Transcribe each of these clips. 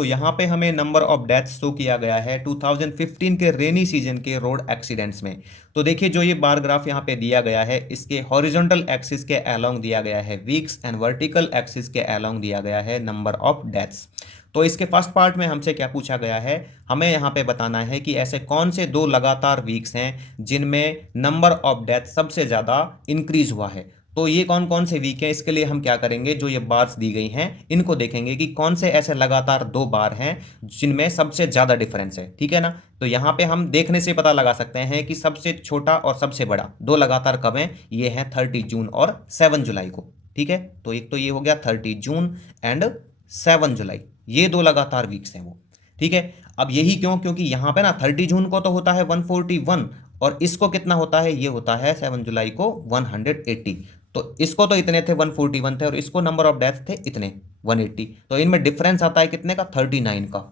तो यहाँ पे हमें नंबर ऑफ डेथ्स शो किया गया है 2015 के रेनी सीजन के रोड एक्सीडेंट्स में। तो देखिए जो ये बार ग्राफ यहाँ पे दिया गया है, इसके हॉरिजॉन्टल एक्सिस के अलोंग दिया गया है वीक्स एंड वर्टिकल एक्सिस के अलोंग दिया गया है नंबर ऑफ डेथ्स। तो इसके फर्स्ट पार्ट में हमसे क्या पूछा गया है, हमें यहाँ पे बताना है कि ऐसे कौन से दो लगातार वीक्स हैं जिनमें नंबर ऑफ डेथ सबसे ज़्यादा इंक्रीज हुआ है। तो ये कौन कौन से वीक हैं, इसके लिए हम क्या करेंगे, जो ये बार्स दी गई हैं इनको देखेंगे कि कौन से ऐसे लगातार दो बार हैं जिनमें सबसे ज़्यादा डिफरेंस है। ठीक है ना। तो यहाँ पे हम देखने से पता लगा सकते हैं कि सबसे छोटा और सबसे बड़ा दो लगातार कब हैं, ये हैं 30 जून और 7 जुलाई को। ठीक है, तो एक तो ये हो गया 30 जून एंड 7 जुलाई, ये दो लगातार वीक्स हैं वो। ठीक है, अब यही क्यों, क्योंकि यहाँ पे ना 30 जून को तो होता है 141 और इसको कितना होता है, ये होता है 7 जुलाई को 180। तो इसको तो इतने थे 141 थे और इसको नंबर ऑफ डेथ थे इतने 180, तो इनमें डिफरेंस आता है कितने का, 39 का।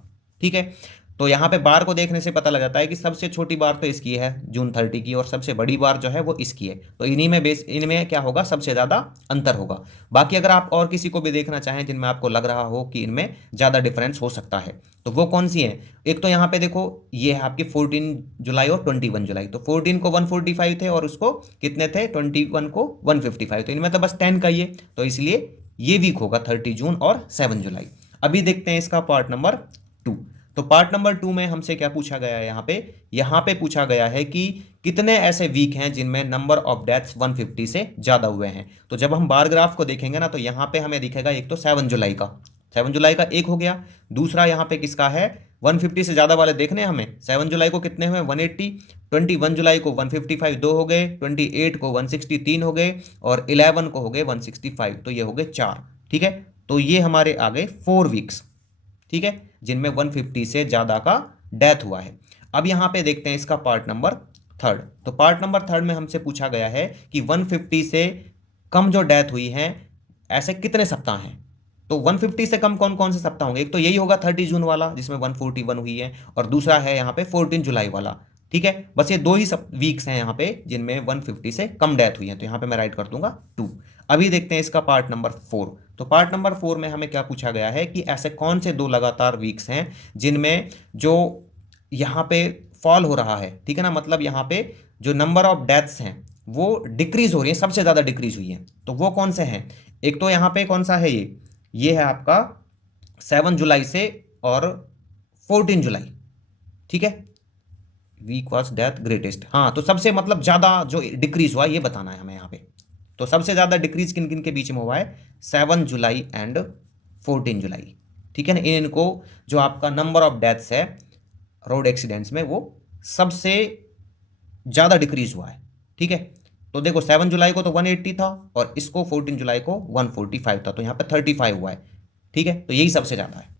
ठीक है, तो यहाँ पे बार को देखने से पता लग जाता है कि सबसे छोटी बार तो इसकी है जून 30 की और सबसे बड़ी बार जो है वो इसकी है। तो इन्हीं में इनमें क्या होगा, सबसे ज़्यादा अंतर होगा। बाकी अगर आप और किसी को भी देखना चाहें जिनमें आपको लग रहा हो कि इनमें ज़्यादा डिफरेंस हो सकता है, तो वो कौन सी है। एक तो यहाँ पे देखो ये है आपकी 14 जुलाई और 21 जुलाई। तो 14 को 145 थे और उसको कितने थे, 21 को 155। तो इनमें तो बस 10 का ही है, तो इसलिए ये वीक होगा 30 जून और 7 जुलाई। अभी देखते हैं इसका पार्ट नंबर 2। तो पार्ट नंबर 2 में हमसे क्या पूछा गया है, यहाँ पे पूछा गया है कि कितने ऐसे वीक हैं जिनमें नंबर ऑफ डेथ्स 150 से ज़्यादा हुए हैं। तो जब हम बार ग्राफ को देखेंगे ना, तो यहाँ पे हमें दिखेगा एक तो 7 जुलाई का, 7 जुलाई का एक हो गया। दूसरा यहाँ पे किसका है, 150 से ज़्यादा वाले देखने हैं हमें। 7 जुलाई को कितने हुए, 180। 21 जुलाई को 155 दो हो गए, 28 को 160 तीन हो गए और 11 को हो गए 165, तो ये हो गए 4। ठीक है, तो ये हमारे आ गए 4 वीक्स। ठीक है, जिनमें 150 से ज़्यादा का डेथ हुआ है। अब यहाँ पे देखते हैं इसका पार्ट नंबर 3। तो पार्ट नंबर 3 में हमसे पूछा गया है कि 150 से कम जो डेथ हुई है ऐसे कितने सप्ताह हैं। तो 150 से कम कौन कौन से सप्ताह होंगे, एक तो यही होगा 30 जून वाला जिसमें 141 हुई है और दूसरा है यहाँ पे 14 जुलाई वाला। ठीक है, बस ये दो ही वीक्स हैं यहाँ पे जिनमें 150 से कम डेथ हुई है। तो यहाँ पे मैं राइट कर दूंगा 2। अभी देखते हैं इसका पार्ट नंबर 4। तो पार्ट नंबर 4 में हमें क्या पूछा गया है कि ऐसे कौन से दो लगातार वीक्स हैं जिनमें जो यहाँ पे फॉल हो रहा है। ठीक है ना, मतलब यहाँ पे जो नंबर ऑफ डेथ्स हैं वो डिक्रीज हो रही है, सबसे ज़्यादा डिक्रीज हुई है। तो वो कौन से हैं, एक तो यहाँ पे कौन सा है, ये है आपका 7 जुलाई से और 14 जुलाई। ठीक है, वीक वॉज डेथ ग्रेटेस्ट, हाँ तो सबसे मतलब ज़्यादा जो डिक्रीज हुआ ये बताना है हमें यहाँ पे। तो सबसे ज़्यादा डिक्रीज किन किन के बीच में हुआ है, 7 जुलाई एंड 14 जुलाई। ठीक है ना, इनको जो आपका नंबर ऑफ डेथ्स है रोड एक्सीडेंट्स में वो सबसे ज़्यादा डिक्रीज हुआ है। ठीक है, तो देखो 7 जुलाई को तो 180 था और इसको 14 जुलाई को 145 था, तो यहाँ पे 35 हुआ है। ठीक है, तो यही सबसे ज़्यादा है।